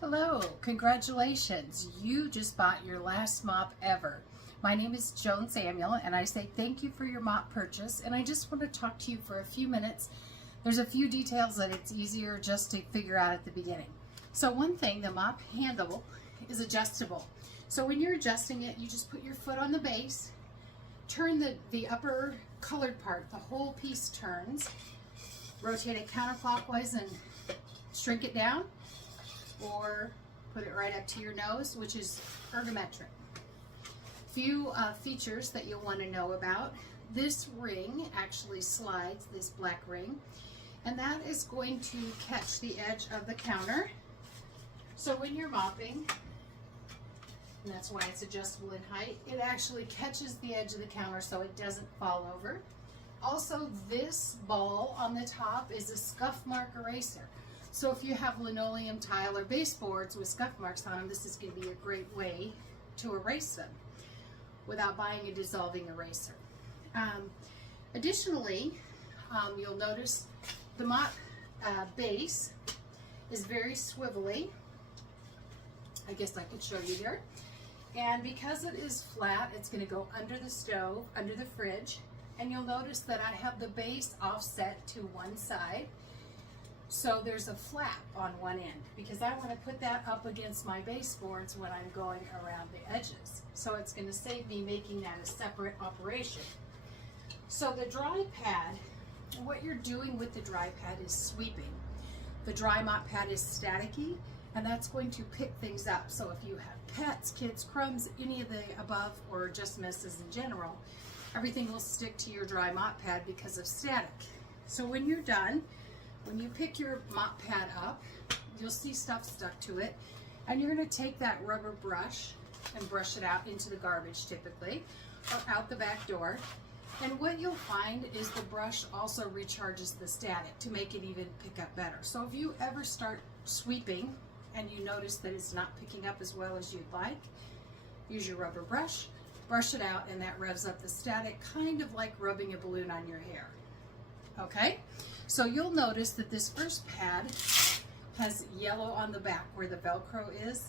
Hello, congratulations. You just bought your last mop ever. My name is Joan Samuel and I say thank you for your mop purchase, and I just want to talk to you for a few minutes. There's a few details that it's easier just to figure out at the beginning. So one thing, the mop handle is adjustable. So when you're adjusting it, you just put your foot on the base, turn the upper colored part, the whole piece turns, rotate it counterclockwise and shrink it down, or put it right up to your nose, which is ergometric. Few features that you'll want to know about. This ring actually slides, this black ring, and that is going to catch the edge of the counter. So when you're mopping, and that's why it's adjustable in height, it actually catches the edge of the counter so it doesn't fall over. Also, this ball on the top is a scuff mark eraser. So if you have linoleum tile or baseboards with scuff marks on them, this is going to be a great way to erase them without buying a dissolving eraser. Additionally, you'll notice the mop base is very swivelly. I guess I could show you here. And because it is flat, it's going to go under the stove, under the fridge, and you'll notice that I have the base offset to one side. So there's a flap on one end because I want to put that up against my baseboards when I'm going around the edges. So it's going to save me making that a separate operation. So the dry pad, what you're doing with the dry pad is sweeping. The dry mop pad is staticky, and that's going to pick things up. So if you have pets, kids, crumbs, any of the above, or just messes in general, everything will stick to your dry mop pad because of static. So when you're done, when you pick your mop pad up, you'll see stuff stuck to it, and you're going to take that rubber brush and brush it out into the garbage typically, or out the back door. And what you'll find is the brush also recharges the static to make it even pick up better. So if you ever start sweeping and you notice that it's not picking up as well as you'd like, use your rubber brush, brush it out, and that revs up the static, kind of like rubbing a balloon on your hair. Okay? So you'll notice that this first pad has yellow on the back where the Velcro is,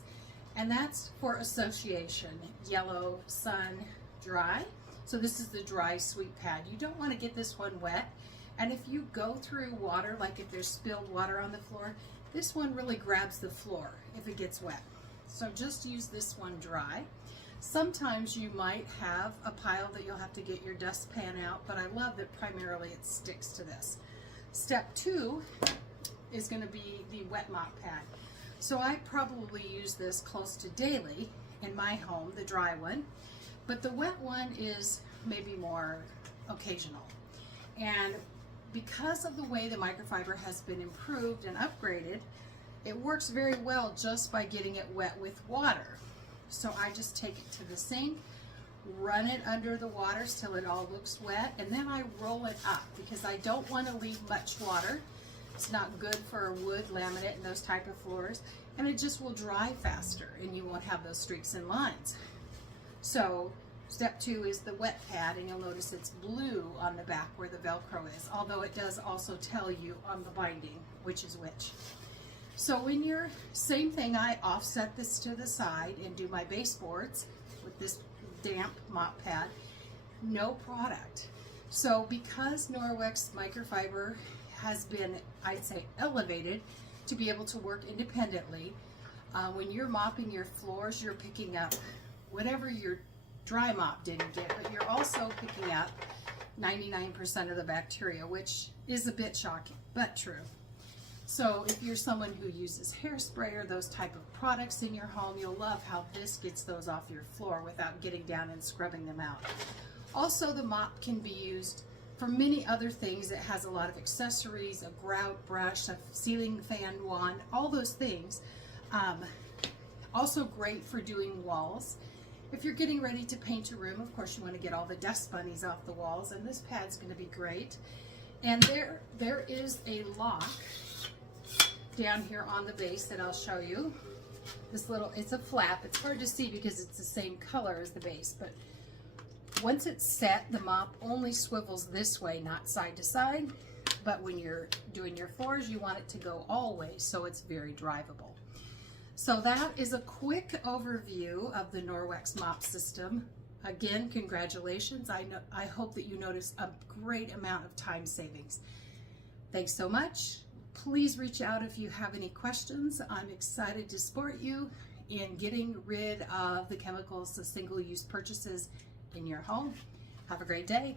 and that's for association. Yellow, sun, dry. So this is the dry sweep pad. You don't want to get this one wet, and if you go through water, like if there's spilled water on the floor, this one really grabs the floor if it gets wet. So just use this one dry. Sometimes you might have a pile that you'll have to get your dustpan out, but I love that primarily it sticks to this. Step 2 is going to be the wet mop pad. So I probably use this close to daily in my home, the dry one, but the wet one is maybe more occasional. And because of the way the microfiber has been improved and upgraded, it works very well just by getting it wet with water. So I just take it to the sink, run it under the water till it all looks wet, and then I roll it up because I don't want to leave much water. It's not good for wood, laminate, and those type of floors, and it just will dry faster and you won't have those streaks and lines. So step 2 is the wet pad, and you'll notice it's blue on the back where the Velcro is, although it does also tell you on the binding which is which. So when you're, same thing, I offset this to the side and do my baseboards with this damp mop pad, no product. So because Norwex microfiber has been, I'd say, elevated to be able to work independently, when you're mopping your floors, you're picking up whatever your dry mop didn't get, but you're also picking up 99% of the bacteria, which is a bit shocking, but true. So if you're someone who uses hairspray or those type of products in your home, you'll love how this gets those off your floor without getting down and scrubbing them out. Also, the mop can be used for many other things. It has a lot of accessories, a grout brush, a ceiling fan wand, all those things. Also great for doing walls. If you're getting ready to paint a room, of course you want to get all the dust bunnies off the walls, and this pad's going to be great. And there is a lock down here on the base that I'll show you. This little, it's a flap. It's hard to see because it's the same color as the base, but once it's set, the mop only swivels this way, not side to side. But when you're doing your floors, you want it to go all ways, so it's very drivable. So that is a quick overview of the Norwex mop system. Again, congratulations. I hope that you notice a great amount of time savings. Thanks so much. Please reach out if you have any questions. I'm excited to support you in getting rid of the chemicals, the single-use purchases in your home. Have a great day.